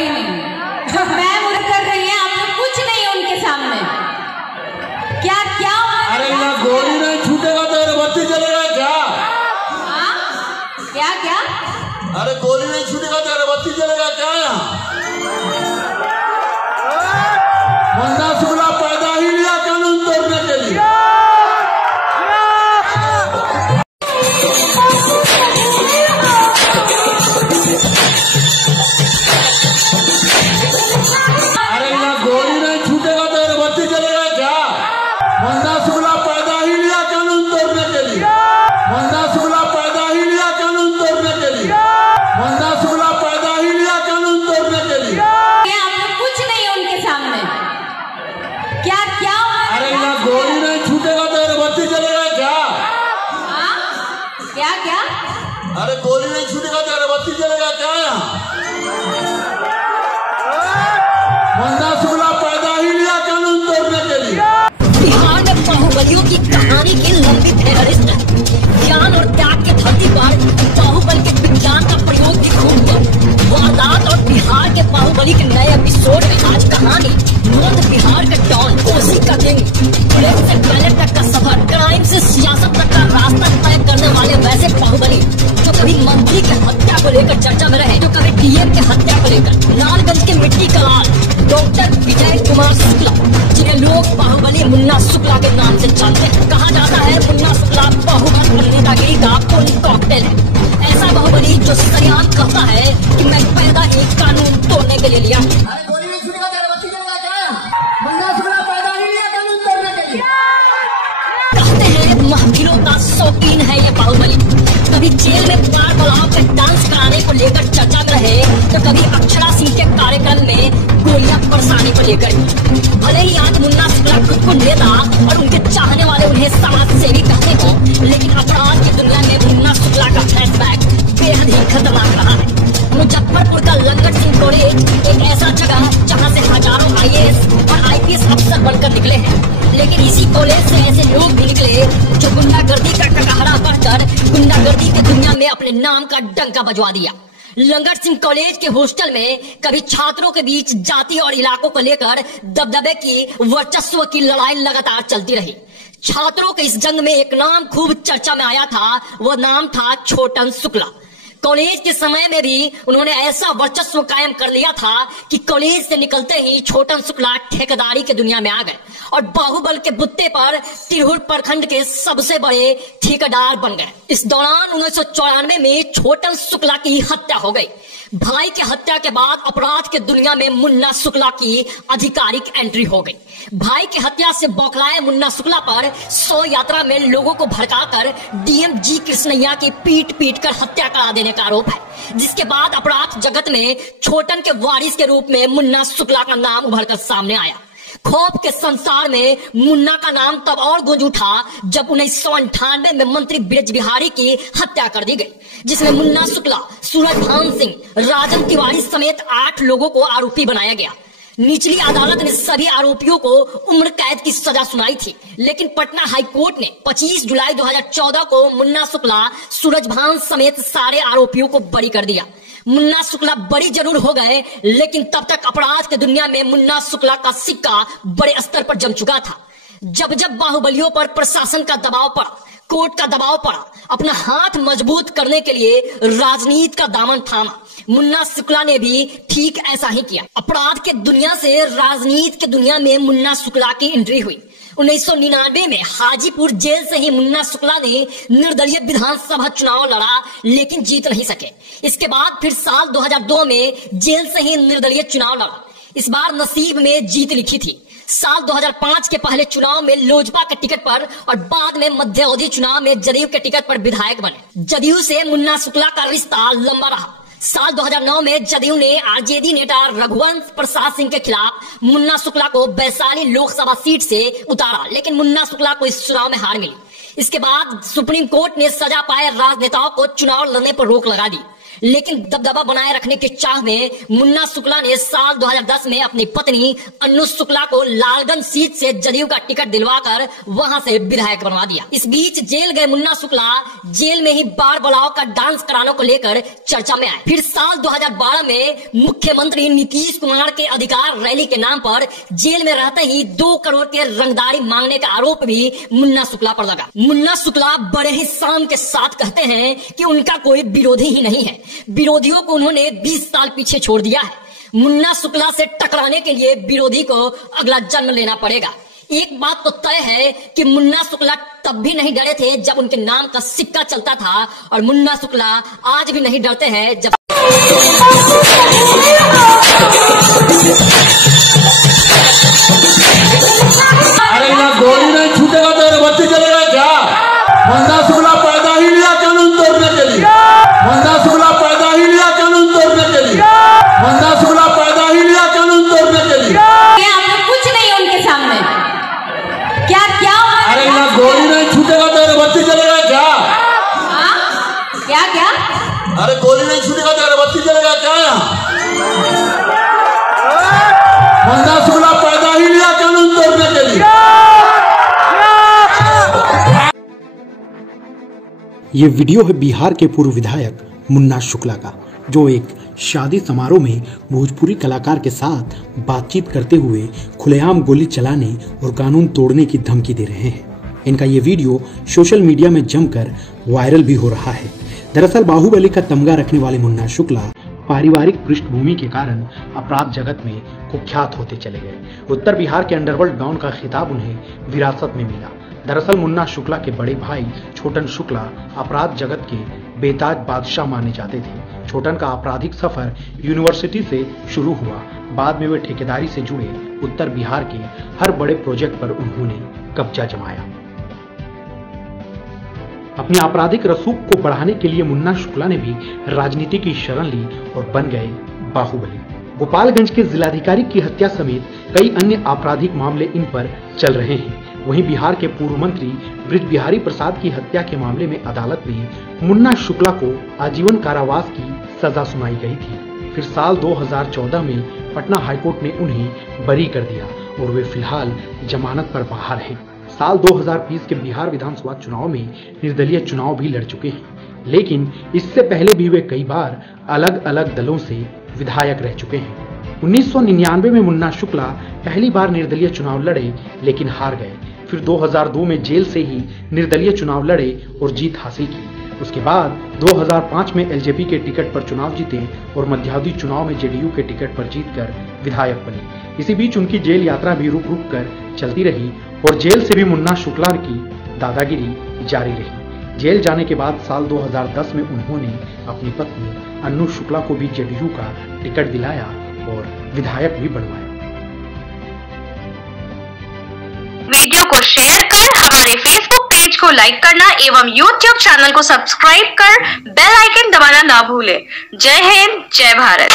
ही नहीं। जो मैम उधर कर रही है आप लोग कुछ नहीं है उनके सामने। क्या क्या अरे यहाँ गोली नहीं छूटेगा तो अगरबत्ती जलेगा क्या? हाँ क्या क्या? अरे गोली नहीं छूटेगा तो अगरबत्ती जलेगा क्या? यहाँ मुन्ना शुक्ला पैदा ही लिया कानून तोड़ने के लिए। अरे यहाँ गोली नहीं छूटेगा तो अगरबत्ती जलेगा क्या? मुन्ना शुक्ला पैदा ही लिया कानून तोड़ने के लिए। मुन्ना शुक्ला पैदा ही लिया कानून तोड़ने के लिए। मुन्ना शुक्ला पैदा ही लिया कानून तोड़ने के लिए। आप लोग कुछ नहीं है उनके सामने। क्या क्या? अरे यहाँ गोली नहीं छूटेगा तो अगरबत्ती जलेगा क्या? हाँ क्या क्या? अरे गोली नहीं छूटेगा तो अगरबत्ती जलेगा क्या? यहाँ मुन्ना शुक्ला पैदा ही लिया कानून तोड़ने के लिए। बिहार में बाहुबलियों की कहानी की लंबी फेहरिस्त है। ज्ञान और त्याग के धरती पर बाहुबल के विज्ञान का प्रयोग भी खूब हुआ। वारदात और बिहार के बाहुबली के नए एपिसोड में आज कहानी मध्य बिहार का डॉन, कोसी का किंग, पुलिस से पहले तक का सफर, क्राइम से सियासत तक का रास्ता तय करने वाले वैसे बाहुबली जो कभी मंत्री की हत्या को लेकर चर्चा में रहे, जो कभी डीएम की हत्या को लेकर, लालगंज के मिट्टी का लाल डॉक्टर विजय कुमार शुक्ला, जिन्हें लोग बाहुबली मुन्ना शुक्ला के नाम से जानते हैं। कहा जाता है मुन्ना शुक्ला बाहुबली पर नेतागिरी का पूर्ण कॉकटेल है। ऐसा बाहुबली जो सरेआम कहता है कि मैं पैदा ही कानून तोड़ने के लिए लिया। अरे गोली नहीं छूटेगा तो अगरबत्ती जलेगा क्या? मुन्ना शुक्ला पैदा ही लिया कानून तोड़ने के लिए। कहते हैं महफिलों का शौकीन है ये बाहुबली। कभी जेल में बार बलाओं पे डांस कराने को लेकर चर्चा में रहे, तो कभी अक्षरा सिंह के कार्यक्रम में गोलियां बरसाने को लेकर। भले ही आज मुन्ना शुक्ला खुद को नेता और उनके चाहने वाले उन्हें समाज सेवी कहते हो, लेकिन अपराध की दुनिया में मुन्ना शुक्ला का फ्लैशबैक बेहद ही खतरनाक रहा है। मुजफ्फरपुर का लंगर सिंह कॉलेज एक ऐसा जगह जहां से हजारों आईएएस और आईपीएस अफसर बनकर निकले हैं, लेकिन इसी कॉलेज से ऐसे लोग भी निकले जो गुंडागर्दी का ककाहरा बढ़कर गुंडागर्दी की दुनिया में अपने नाम का डंका बजवा दिया। लंगर सिंह कॉलेज के हॉस्टल में कभी छात्रों के बीच जाति और इलाकों को लेकर दबदबे की, वर्चस्व की लड़ाई लगातार चलती रही। छात्रों के इस जंग में एक नाम खूब चर्चा में आया था, वह नाम था छोटन शुक्ला। कॉलेज के समय में भी उन्होंने ऐसा वर्चस्व कायम कर लिया था कि कॉलेज से निकलते ही छोटन शुक्ला ठेकेदारी की दुनिया में आ गए और बाहुबल के बुत्ते पर तिरहुर प्रखंड के सबसे बड़े ठेकेदार बन गए। इस दौरान 1994 में छोटन शुक्ला की हत्या हो गई। भाई की हत्या के बाद अपराध के दुनिया में मुन्ना शुक्ला की आधिकारिक एंट्री हो गई। भाई की हत्या से बौखलाए मुन्ना शुक्ला पर 100 यात्रा में लोगों को भड़काकर डीएम जी कृष्णैया की पीट कर हत्या करा देने का आरोप है, जिसके बाद अपराध जगत में छोटन के वारिस के रूप में मुन्ना शुक्ला का नाम उभरकर सामने आया। खौफ के संसार में मुन्ना का नाम तब और गूंज उठा जब 1998 में मंत्री ब्रज बिहारी की हत्या कर दी गई, जिसमें मुन्ना शुक्ला, सूरजभान सिंह, राजन तिवारी समेत 8 लोगों को आरोपी बनाया गया। निचली अदालत ने सभी आरोपियों को उम्र कैद की सजा सुनाई थी, लेकिन पटना हाई कोर्ट ने 25 जुलाई 2014 को मुन्ना शुक्ला, सूरजभान समेत सारे आरोपियों को बरी कर दिया। मुन्ना शुक्ला बरी जरूर हो गए, लेकिन तब तक अपराध की दुनिया में मुन्ना शुक्ला का सिक्का बड़े स्तर पर जम चुका था। जब जब बाहुबलियों पर प्रशासन का दबाव पड़ा, कोर्ट का दबाव पड़ा, अपना हाथ मजबूत करने के लिए राजनीति का दामन थामा। मुन्ना शुक्ला ने भी ठीक ऐसा ही किया। अपराध के दुनिया से राजनीति के दुनिया में मुन्ना शुक्ला की एंट्री हुई। 1999 में हाजीपुर जेल से ही मुन्ना शुक्ला ने निर्दलीय विधानसभा चुनाव लड़ा, लेकिन जीत नहीं सके। इसके बाद फिर साल 2002 में जेल से ही निर्दलीय चुनाव लड़ा। इस बार नसीब में जीत लिखी थी। साल 2005 के पहले चुनाव में लोजपा के टिकट पर और बाद में मध्यावधि चुनाव में जदयू के टिकट पर विधायक बने। जदयू से मुन्ना शुक्ला का रिश्ता लंबा रहा। साल 2009 में जदयू ने आरजेडी नेता रघुवंश प्रसाद सिंह के खिलाफ मुन्ना शुक्ला को वैशाली लोकसभा सीट से उतारा, लेकिन मुन्ना शुक्ला को इस चुनाव में हार मिली। इसके बाद सुप्रीम कोर्ट ने सजा पाए राजनेताओं को चुनाव लड़ने पर रोक लगा दी। लेकिन दबदबा बनाए रखने के चाह में मुन्ना शुक्ला ने साल 2010 में अपनी पत्नी अन्नू शुक्ला को लालगंज सीट से जदयू का टिकट दिलवाकर वहां से विधायक बनवा दिया। इस बीच जेल गए मुन्ना शुक्ला जेल में ही बार बलाव का डांस कराने को लेकर चर्चा में आए। फिर साल 2012 में मुख्यमंत्री नीतीश कुमार के अधिकार रैली के नाम पर जेल में रहते ही 2 करोड़ के रंगदारी मांगने का आरोप भी मुन्ना शुक्ला पर लगा। मुन्ना शुक्ला बड़े ही शान के साथ कहते हैं कि उनका कोई विरोधी ही नहीं है, विरोधियों को उन्होंने 20 साल पीछे छोड़ दिया है। मुन्ना शुक्ला से टकराने के लिए विरोधी को अगला जन्म लेना पड़ेगा। एक बात तो तय है कि मुन्ना शुक्ला तब भी नहीं डरे थे जब उनके नाम का सिक्का चलता था, और मुन्ना शुक्ला आज भी नहीं डरते हैं जब अरे यहाँ गोली नहीं छूटेगा तो बत्ती चलेगा क्या? मुन्ना शुक्ला पैदा ही लिया कानून तोड़ने के लिए, मुन्ना शुक्ला पैदा ही लिया कानून तोड़ने के लिए, मुन्ना शुक्ला पैदा ही लिया कानून तोड़ने के लिए। आपने कुछ नहीं उनके सामने क्या क्या? अरे यहाँ गोली नहीं छूटेगा तो बत्ती चलेगा क्या? क्या क्या? अरे गोली नहीं छूटेगा तो बत्ती चलेगा क्या? यहाँ मुन्ना शुक्ला पैदा ही लिया कानून तोड़ने के लिए। ये वीडियो है बिहार के पूर्व विधायक मुन्ना शुक्ला का, जो एक शादी समारोह में भोजपुरी कलाकार के साथ बातचीत करते हुए खुलेआम गोली चलाने और कानून तोड़ने की धमकी दे रहे हैं। इनका ये वीडियो सोशल मीडिया में जमकर वायरल भी हो रहा है। दरअसल बाहुबली का तमगा रखने वाले मुन्ना शुक्ला पारिवारिक पृष्ठभूमि के कारण अपराध जगत में कुख्यात होते चले गए। उत्तर बिहार के अंडरवर्ल्ड डॉन का खिताब उन्हें विरासत में मिला। दरअसल मुन्ना शुक्ला के बड़े भाई छोटन शुक्ला अपराध जगत के बेताज बादशाह माने जाते थे। छोटन का आपराधिक सफर यूनिवर्सिटी से शुरू हुआ। बाद में वे ठेकेदारी से जुड़े उत्तर बिहार के हर बड़े प्रोजेक्ट पर उन्होंने कब्जा जमाया। अपने आपराधिक रसूख को बढ़ाने के लिए मुन्ना शुक्ला ने भी राजनीति की शरण ली और बन गए बाहुबली। गोपालगंज के जिलाधिकारी की हत्या समेत कई अन्य आपराधिक मामले इन पर चल रहे हैं। वहीं बिहार के पूर्व मंत्री बृज बिहारी प्रसाद की हत्या के मामले में अदालत में मुन्ना शुक्ला को आजीवन कारावास की सजा सुनाई गई थी। फिर साल 2014 में पटना हाईकोर्ट ने उन्हें बरी कर दिया और वे फिलहाल जमानत पर बाहर हैं। साल 2020 के बिहार विधानसभा चुनाव में निर्दलीय चुनाव भी लड़ चुके हैं, लेकिन इससे पहले भी वे कई बार अलग अलग दलों से विधायक रह चुके हैं। 1999 में मुन्ना शुक्ला पहली बार निर्दलीय चुनाव लड़े लेकिन हार गए। फिर 2002 में जेल से ही निर्दलीय चुनाव लड़े और जीत हासिल की। उसके बाद 2005 में एलजेपी के टिकट पर चुनाव जीते और मध्यावधि चुनाव में जेडीयू के टिकट पर जीतकर विधायक बने। इसी बीच उनकी जेल यात्रा भी रुक रुक कर चलती रही और जेल से भी मुन्ना शुक्ला की दादागिरी जारी रही। जेल जाने के बाद साल 2010 में उन्होंने अपनी पत्नी अन्नू शुक्ला को भी जेडीयू का टिकट दिलाया और विधायक भी बनवाया। वीडियो को शेयर कर हमारे फेसबुक पेज को लाइक करना एवं यूट्यूब चैनल को सब्सक्राइब कर बेल आइकन दबाना ना भूलें। जय हिंद, जय भारत।